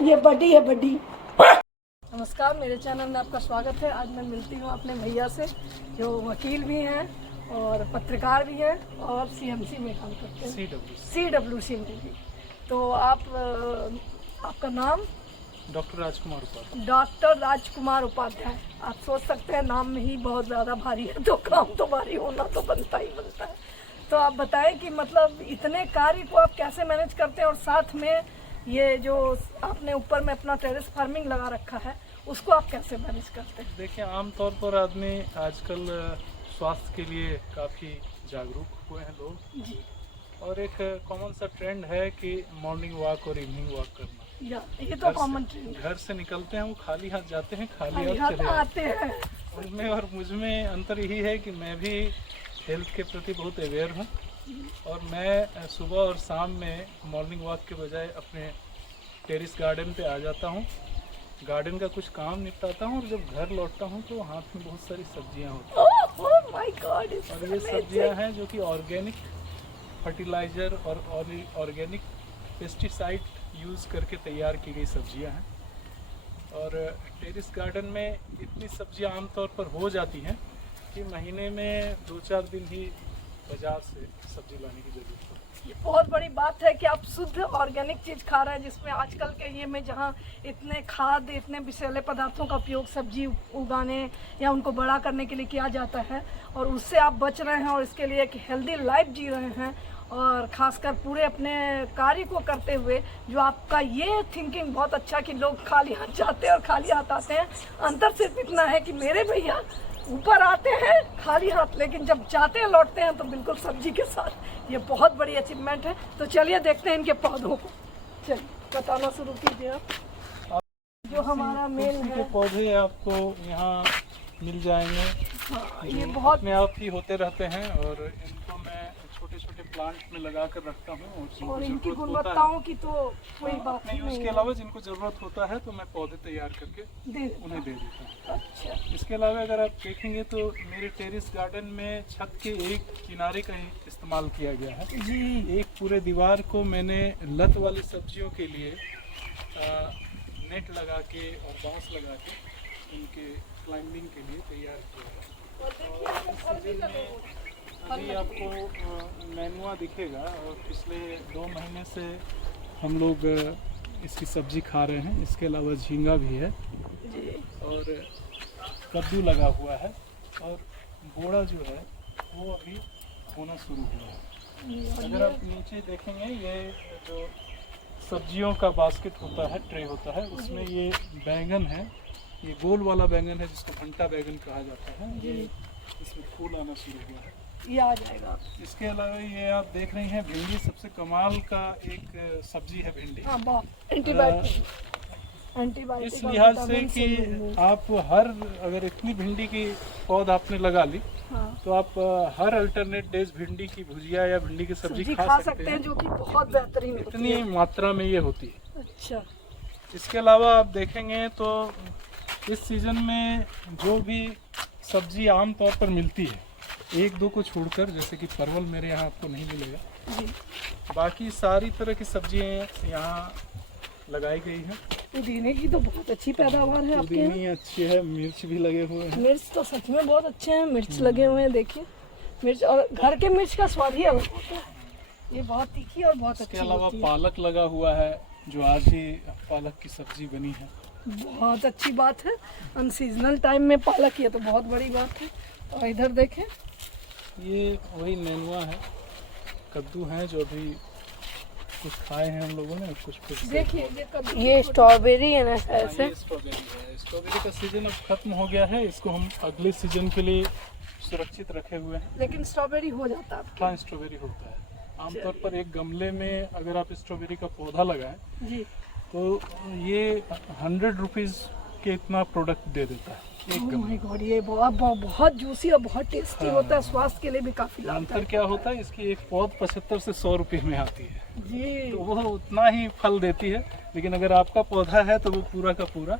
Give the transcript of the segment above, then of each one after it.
ये बड़ी है बड़ी। नमस्कार, मेरे चैनल में आपका स्वागत है। आज मैं मिलती हूँ अपने भैया से जो वकील भी हैं और पत्रकार भी हैं और सीएमसी में काम करते हैं, CWC में भी। तो आपका नाम? डॉक्टर राजकुमार उपाध्याय। डॉक्टर राजकुमार उपाध्याय। आप सोच सकते हैं नाम में ही बहुत ज़्यादा भारी है, तो काम तो भारी होना तो बनता ही बनता है। तो आप बताएं कि मतलब इतने कार्य को आप कैसे मैनेज करते हैं और साथ में ये जो आपने ऊपर में अपना टेरेस फार्मिंग लगा रखा है उसको आप कैसे मैनेज करते हैं? देखिए, आमतौर पर आदमी आजकल स्वास्थ्य के लिए काफ़ी जागरूक हुए हैं लोग जी। और एक कॉमन सा ट्रेंड है कि मॉर्निंग वॉक और इवनिंग वॉक करना। ये तो कॉमन ट्रेंड है। घर से निकलते हैं वो खाली हाथ जाते हैं, खाली हाथ हाथ चले आते हैं। उनमें और मुझ में अंतर यही है कि मैं भी हेल्थ के प्रति बहुत अवेयर हूँ और मैं सुबह और शाम में मॉर्निंग वॉक के बजाय अपने टेरेस गार्डन पे आ जाता हूँ, गार्डन का कुछ काम निपटाता हूँ और जब घर लौटता हूँ तो हाथ में बहुत सारी सब्जियाँ होती हैं। ओह माय गॉड, और ये सब्जियाँ हैं जो कि ऑर्गेनिक फर्टिलाइज़र और ऑर्गेनिक पेस्टिसाइड यूज़ करके तैयार की गई सब्जियाँ हैं। और टेरेस गार्डन में इतनी सब्जियाँ आमतौर पर हो जाती हैं कि महीने में 2-4 दिन ही बाजार से सब्जी लाने की ज़रूरत है। ये बहुत बड़ी बात है कि आप शुद्ध ऑर्गेनिक चीज़ खा रहे हैं, जिसमें आजकल के ये में जहाँ इतने खाद, इतने विषैले पदार्थों का उपयोग सब्जी उगाने या उनको बड़ा करने के लिए किया जाता है और उससे आप बच रहे हैं और इसके लिए एक हेल्दी लाइफ जी रहे हैं। और ख़ासकर पूरे अपने कार्य को करते हुए जो आपका ये थिंकिंग बहुत अच्छा कि लोग खाली हाथ जाते हैं और खाली हाथ आते हैं। अंतर सिर्फ इतना है कि मेरे भैया ऊपर आते हैं खाली हाथ, लेकिन जब जाते हैं लौटते हैं तो बिल्कुल सब्जी के साथ। ये बहुत बड़ी अचीवमेंट है। तो चलिए देखते हैं इनके पौधों को। चलिए बताना शुरू कीजिए आप। जो हमारा मेन है, पौधे आपको यहाँ मिल जाएंगे। हाँ, ये बहुत अपने आप ही होते रहते हैं और इनको मैं छोटे छोटे प्लांट में लगा कर रखता हूँ और इनकी गुणवत्ताओं की तो कोई बात नहीं। नहीं। उसके अलावा जिनको ज़रूरत होता है तो मैं पौधे तैयार करके उन्हें दे देता हूँ। अच्छा। इसके अलावा अगर आप देखेंगे तो मेरे टेरेस गार्डन में छत के एक किनारे का ही इस्तेमाल किया गया है जी। एक पूरे दीवार को मैंने लत वाली सब्जियों के लिए नेट लगा के और बांस लगा के उनके क्लाइंबिंग के लिए तैयार किया है। अभी आपको नेनुआ दिखेगा और पिछले 2 महीने से हम लोग इसकी सब्जी खा रहे हैं। इसके अलावा झींगा भी है और कद्दू लगा हुआ है और बोड़ा जो है वो अभी होना शुरू हुआ है। अगर आप नीचे देखेंगे, ये जो सब्जियों का बास्केट होता है, ट्रे होता है, उसमें ये बैंगन है। ये गोल वाला बैंगन है जिसको भंटा बैंगन कहा जाता है। ये इसमें फूल आना शुरू हुआ है, ये आ जाएगा। इसके अलावा ये आप देख रही हैं भिंडी, सबसे कमाल का एक सब्जी है भिंडी। हाँ, बहुत एंटीबायोटिक इस लिहाज से कि आप अगर इतनी भिंडी की पौध आपने लगा ली, हाँ, तो आप हर अल्टरनेट डेज भिंडी की भुजिया या भिंडी की सब्जी खा सकते हैं, जो कि बहुत बेहतरीन होती इतनी है। मात्रा में ये होती है। अच्छा। इसके अलावा आप देखेंगे तो इस सीजन में जो भी सब्जी आम तौर पर मिलती है, 1-2 को छोड़कर, जैसे कि परवल मेरे यहाँ आपको नहीं मिलेगा जी, बाकी सारी तरह की सब्जियाँ यहाँ लगाई गई हैं। पुदीने की तो बहुत अच्छी पैदावार है आपके यहाँ। पुदीने अच्छी है, मिर्च भी लगे हुए हैं। मिर्च तो सच में बहुत अच्छे हैं, मिर्च लगे हुए हैं, देखिए मिर्च, और घर के मिर्च का स्वाद ही अलग होता है। ये बहुत तीखी और बहुत अच्छी। इसके अलावा पालक लगा हुआ है, जो आज ही पालक की सब्जी बनी है। बहुत अच्छी बात है, अनसीजनल टाइम में पालक, ये तो बहुत बड़ी बात है। और इधर देखें, ये वही नेनुआ है, कद्दू हैं जो अभी कुछ खाए हैं हम लोगों ने, कुछ देखिए ये स्ट्रॉबेरी है ना, ऐसे ये स्ट्रॉबेरी है। स्ट्रॉबेरी का सीजन अब खत्म हो गया है, इसको हम अगले सीजन के लिए सुरक्षित रखे हुए हैं। लेकिन स्ट्रॉबेरी हो जाता है आपके? हाँ, स्ट्रॉबेरी होता है। आमतौर पर एक गमले में अगर आप स्ट्रॉबेरी का पौधा लगाएं जी, तो ये 100 रुपीज़ के इतना प्रोडक्ट दे देता है एक गमला। माय गॉड, ये बहुत जूसी और बहुत टेस्टी होता है, स्वास्थ्य के लिए भी काफी लाभदायक। अंतर क्या होता है, इसकी एक पौध 75 से 100 रुपये में आती है जी, तो वो उतना ही फल देती है। लेकिन अगर आपका पौधा है तो वो पूरा का पूरा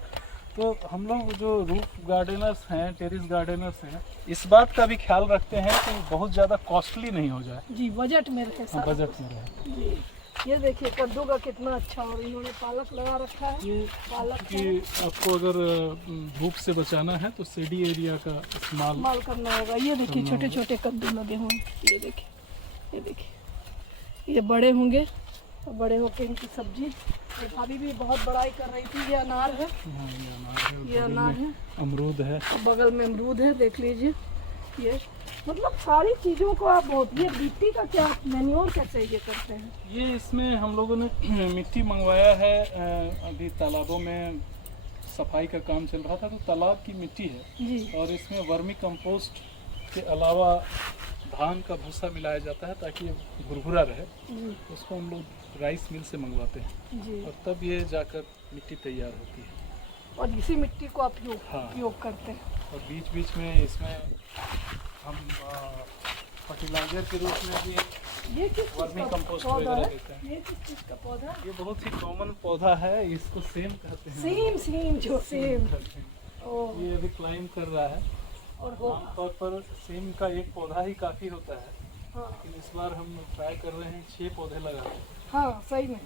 तो हम लोग जो रूफ गार्डनर्स हैं, टेरिस गार्डनर्स हैं, इस बात का भी ख्याल रखते हैं कि बहुत ज़्यादा कॉस्टली नहीं हो जाए, जी बजट में रहे सारा। बजट में रहे। जी ये देखिए कद्दू का कितना अच्छा, और इन्होंने पालक लगा रखा है। ये पालक कि आपको अगर धूप से बचाना है तो शेडी एरिया का इस्तेमाल इस्तेमाल करना होगा। ये देखिए छोटे छोटे कद्दू लगे हुए हैं, ये देखिए, ये देखिए, ये बड़े होंगे और बड़े होके इनकी सब्जी। ये भाभी भी बहुत बड़ाई कर रही थी। ये अनार है, हाँ, ये अनार है, ये अनार है, अमरूद है, बगल में अमरूद है, देख लीजिए। ये मतलब सारी चीज़ों को आप बहुत, ये मिट्टी का क्या मैन्योर कैसे ये करते हैं? ये इसमें हम लोगों ने मिट्टी मंगवाया है। अभी तालाबों में सफाई का काम चल रहा था, तो तालाब की मिट्टी है जी और इसमें वर्मी कंपोस्ट के अलावा धान का भूसा मिलाया जाता है ताकि ये भुरभुरा रहे। जी उसको हम लोग राइस मिल से मंगवाते हैं जी। और तब ये जाकर मिट्टी तैयार होती है। और इसी मिट्टी को आप हाँ। उपयोग करते हैं। और बीच बीच में इसमें हम फर्टिलाइजर के रूप में भी ये किस चीज़ वर्मी का कंपोस्ट पौधा वगैरह है? देते हैं। ये किस चीज़ का पौधा है? ये बहुत ही कॉमन पौधा है, इसको सेम कहते हैं। सेम सेम जो सेम। कहते हैं। ओह, ये अभी क्लाइम कर रहा है। और हो आमतौर पर सेम का एक पौधा ही काफ़ी होता है, हाँ लेकिन इस बार हम ट्राई कर रहे हैं 6 पौधे लगा रहे हैं। हाँ सही में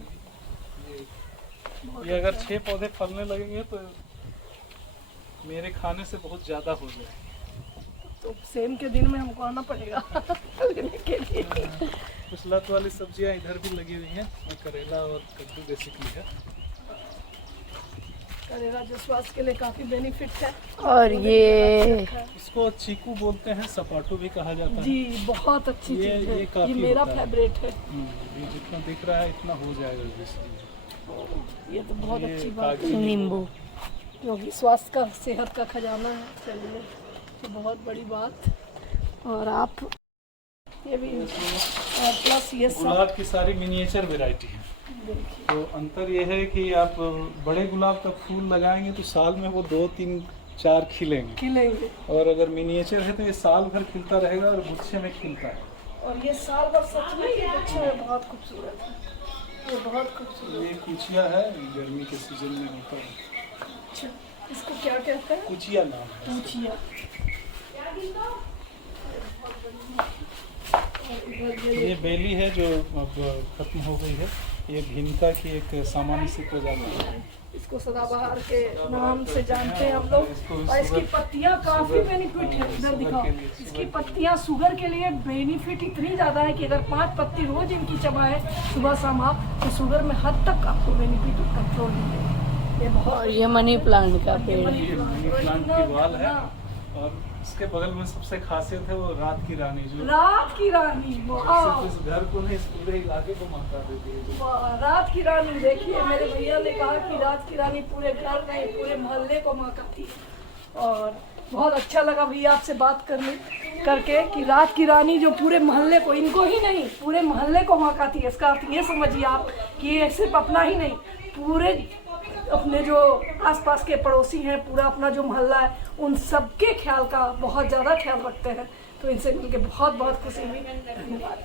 ये अगर 6 पौधे फलने लगेंगे तो मेरे खाने से बहुत ज़्यादा हो जाए। तो सेम के दिन में हमको आना पड़ेगा लेने के लिए। कुछ लत वाली सब्जियां इधर भी लगी हुई हैं, करेला और कद्दू बेसिकली है। करेला जो स्वास्थ्य के लिए काफी बेनिफिट है। और ये इसको चीकू बोलते हैं, सपाटू भी कहा जाता है। जी बहुत अच्छी ये- चीज है, ये ये काफी मेरा होता है। फेवरेट है। ये जितना दिख रहा है इतना हो जाएगा इसमें। ये तो बहुत ये अच्छी बात है, कागजी नींबू क्योंकि स्वास्थ्य का सेहत का खजाना है। चलिए तो बहुत बड़ी बात। और आप ये भी और प्लस ये सब गुलाब की सारी मिनिएचर वैरायटी है। देखिए। तो अंतर ये है कि आप बड़े गुलाब का फूल लगाएंगे तो साल में वो 2, 3, 4 खिलेंगे, खिलेंगे और अगर मिनिएचर है तो ये साल भर खिलता रहेगा और गुच्छे में खिलता है। और ये साल भर सच में ये गुच्छे में बहुत खूबसूरत है। ये बहुत खूबसूरत। ये कुचिया है, गर्मी के सीजन में होता है। अच्छा इसको क्या कहते हैं? कुचिया नाम है। पूछिया। ये बेली है जो अब खत्म हो गई है। ये भिनका की एक सामान्य सी प्रजाति है। इसको सदाबहार के नाम से जानते हैं हम लोग। और इसकी पत्तियां काफी बेनिफिट है। इधर दिखाओ, इसकी पत्तियां शुगर के लिए बेनिफिट इतनी ज़्यादा है कि अगर 5 पत्ती रोज इनकी चबाए सुबह शाम आप, तो शुगर में हद तक आपको बेनिफिट कंट्रोल मिलेगा। ये बहुत। और ये मनी प्लांट का पेड़ है। ये मनी प्लांट की वाल है, और इसके बगल में सबसे खासियत है वो रात की रानी, जो रात की रानी, वाह। सिर्फ इस घर को नहीं, इस पूरे इलाके को महका देती है। वाह, रात की रानी। देखिए मेरे भैया ने कहा कि रात की रानी पूरे घर नहीं पूरे मोहल्ले को महकाती है। और बहुत अच्छा लगा भैया आपसे बात करके कि रात की रानी जो पूरे मोहल्ले को, इनको ही नहीं पूरे मोहल्ले को महकाती है। इसका अर्थ ये समझिए आप कि ये सिर्फ अपना ही नहीं, पूरे अपने जो आसपास के पड़ोसी हैं, पूरा अपना जो मोहल्ला है, उन सबके ख्याल का बहुत ज़्यादा ख्याल रखते हैं। तो इनसे मिलकर बहुत बहुत खुशी हुई। धन्यवाद।